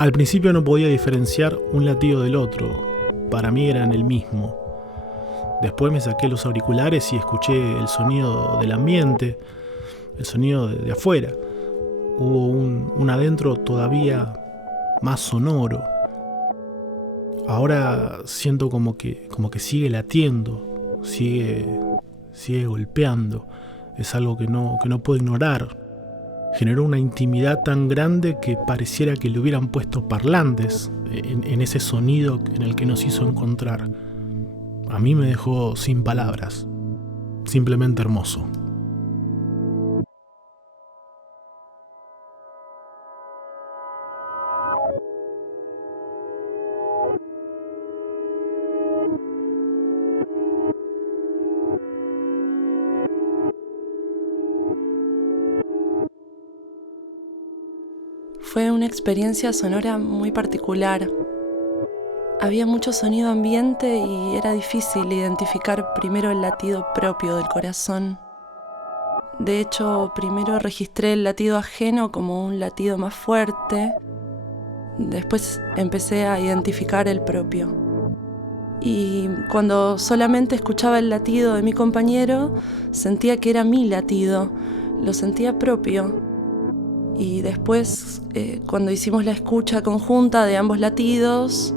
Al principio no podía diferenciar un latido del otro, para mí eran el mismo. Después me saqué los auriculares y escuché el sonido del ambiente, el sonido de afuera. Hubo un adentro todavía más sonoro. Ahora siento como que sigue latiendo, sigue golpeando. Es algo que no puedo ignorar. Generó una intimidad tan grande que pareciera que le hubieran puesto parlantes en ese sonido en el que nos hizo encontrar. A mí me dejó sin palabras, simplemente hermoso. Fue una experiencia sonora muy particular. Había mucho sonido ambiente y era difícil identificar primero el latido propio del corazón. De hecho, primero registré el latido ajeno como un latido más fuerte. Después empecé a identificar el propio. Y cuando solamente escuchaba el latido de mi compañero, sentía que era mi latido, lo sentía propio. Y después, cuando hicimos la escucha conjunta de ambos latidos,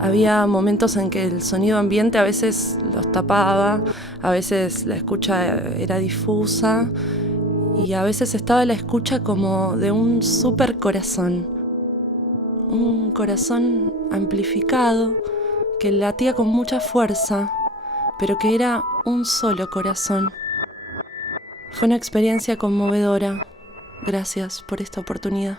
había momentos en que el sonido ambiente a veces los tapaba, a veces la escucha era difusa y a veces estaba la escucha como de un super corazón. Un corazón amplificado que latía con mucha fuerza, pero que era un solo corazón. Fue una experiencia conmovedora. Gracias por esta oportunidad.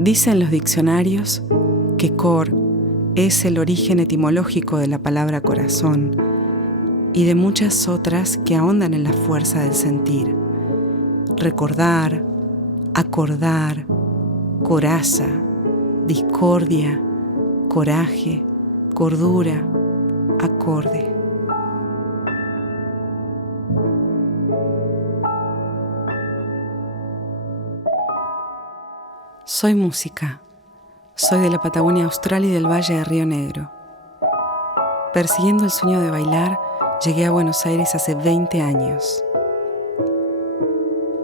Dicen los diccionarios que cor es el origen etimológico de la palabra corazón y de muchas otras que ahondan en la fuerza del sentir. Recordar, acordar, coraza, discordia, coraje, cordura, acorde. Soy música. Soy de la Patagonia Austral y del Valle de Río Negro. Persiguiendo el sueño de bailar, llegué a Buenos Aires hace 20 años.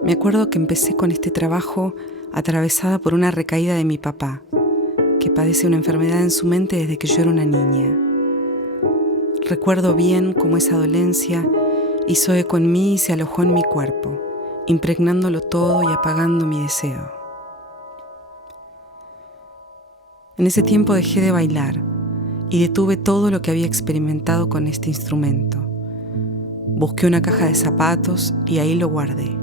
Me acuerdo que empecé con este trabajo atravesada por una recaída de mi papá, que padece una enfermedad en su mente desde que yo era una niña. Recuerdo bien cómo esa dolencia hizo eco en mí y se alojó en mi cuerpo, impregnándolo todo y apagando mi deseo. En ese tiempo dejé de bailar y detuve todo lo que había experimentado con este instrumento. Busqué una caja de zapatos y ahí lo guardé.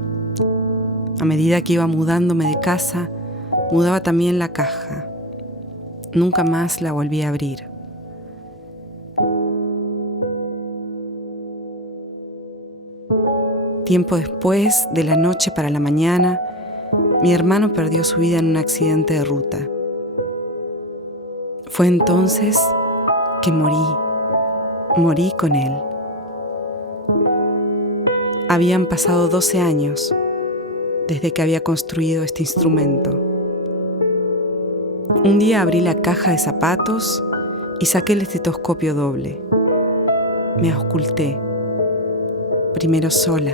A medida que iba mudándome de casa, mudaba también la caja. Nunca más la volví a abrir. Tiempo después, de la noche para la mañana, mi hermano perdió su vida en un accidente de ruta. Fue entonces que morí con él. Habían pasado 12 años desde que había construido este instrumento. Un día abrí la caja de zapatos y saqué el estetoscopio doble. Me ausculté, primero sola.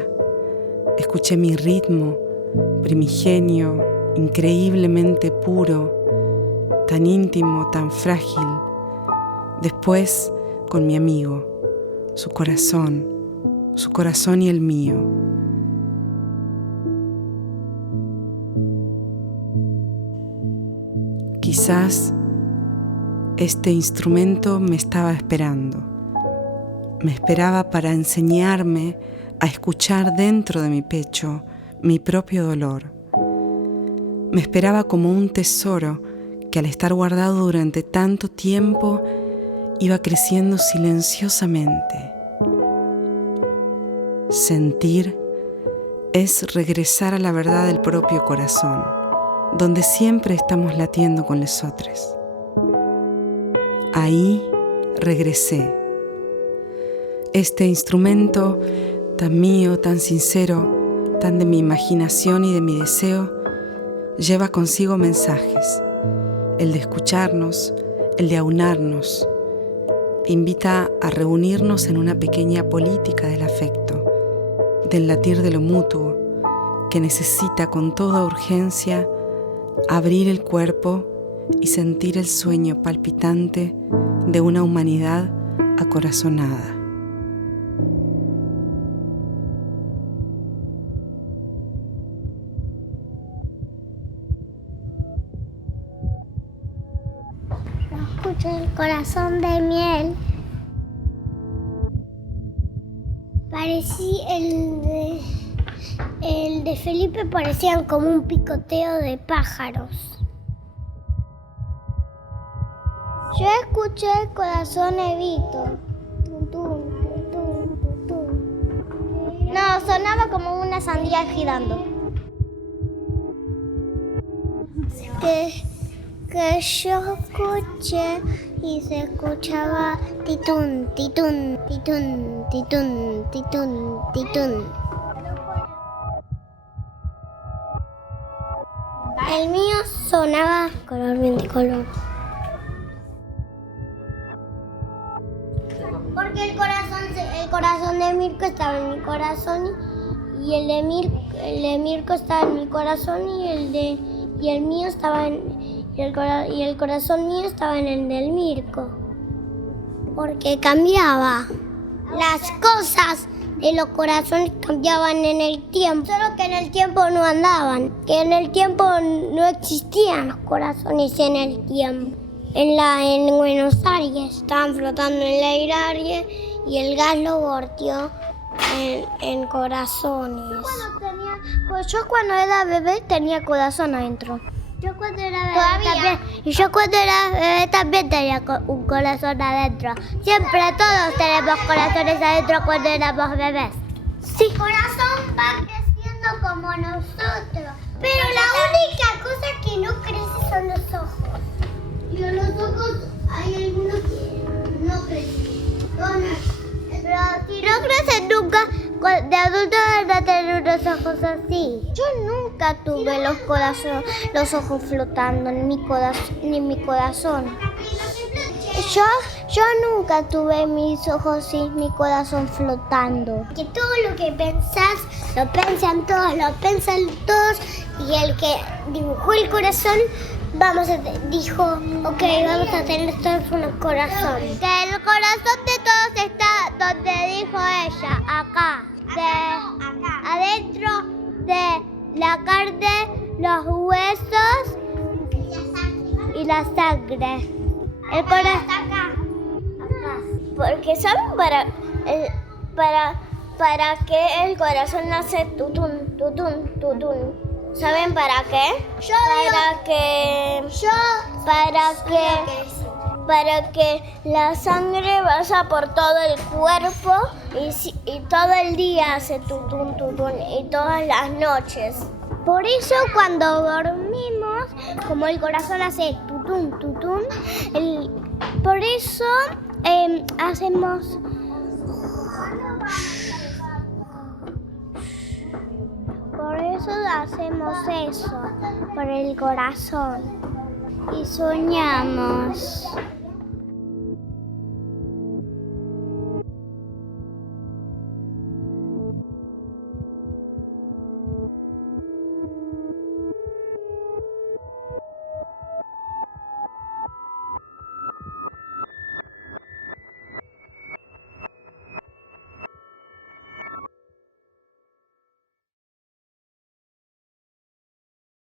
Escuché mi ritmo, primigenio, increíblemente puro, tan íntimo, tan frágil. Después, con mi amigo, su corazón y el mío. Quizás este instrumento me estaba esperando. Me esperaba para enseñarme a escuchar dentro de mi pecho mi propio dolor. Me esperaba como un tesoro que que al estar guardado durante tanto tiempo iba creciendo silenciosamente. Sentir es regresar a la verdad del propio corazón, donde siempre estamos latiendo con los otros. Ahí regresé. Este instrumento tan mío, tan sincero, tan de mi imaginación y de mi deseo, lleva consigo mensajes, el de escucharnos, el de aunarnos. Invita a reunirnos en una pequeña política del afecto, del latir de lo mutuo, que necesita con toda urgencia abrir el cuerpo y sentir el sueño palpitante de una humanidad acorazonada. Escucho el corazón de miel. El de Felipe parecían como un picoteo de pájaros. Yo escuché el corazón de Víctor. Tum, tum, tum, tum, tum. No, sonaba como una sandía girando. Que yo escuché y se escuchaba titún, titún, titún, titún, titún, titún. El mío sonaba color 20 Porque el corazón de Mirko estaba en mi corazón y el de Mirko estaba en mi corazón y el mío estaba y el corazón mío estaba en el del Mirko. Porque cambiaba. Las cosas de los corazones cambiaban en el tiempo, solo que en el tiempo no andaban, que en el tiempo no existían los corazones en el tiempo. En Buenos Aires estaban flotando en el aire y el gas lo vertió en corazones. Yo cuando era bebé tenía corazón adentro. Yo cuando era bebé también tenía un corazón adentro. Siempre todos tenemos corazones adentro cuando éramos bebés. Sí. El corazón va creciendo como nosotros. Pero la única cosa que no crece son los ojos. Y los ojos hay algunos que no crecen. Pero si no crecen nunca, de adultos van a tener unos ojos así. Yo nunca tuve los ojos flotando en mi corazón. Yo nunca tuve mis ojos y mi corazón flotando. Que todo lo que pensás, lo piensan todos, y el que dibujó el corazón dijo, ok, vamos a tener todos un corazón. Que el corazón de todos está donde dijo ella, acá. Adentro de la carne, los huesos y la sangre. El corazón está acá. Porque ¿saben para qué el corazón hace tutún, tutún, tutún? ¿Saben para qué? Para que la sangre pasa por todo el cuerpo y todo el día hace tutún, tutún y todas las noches. Por eso cuando dormimos, como el corazón hace tutún, tutún, por eso hacemos... Por eso hacemos eso, por el corazón. Y soñamos.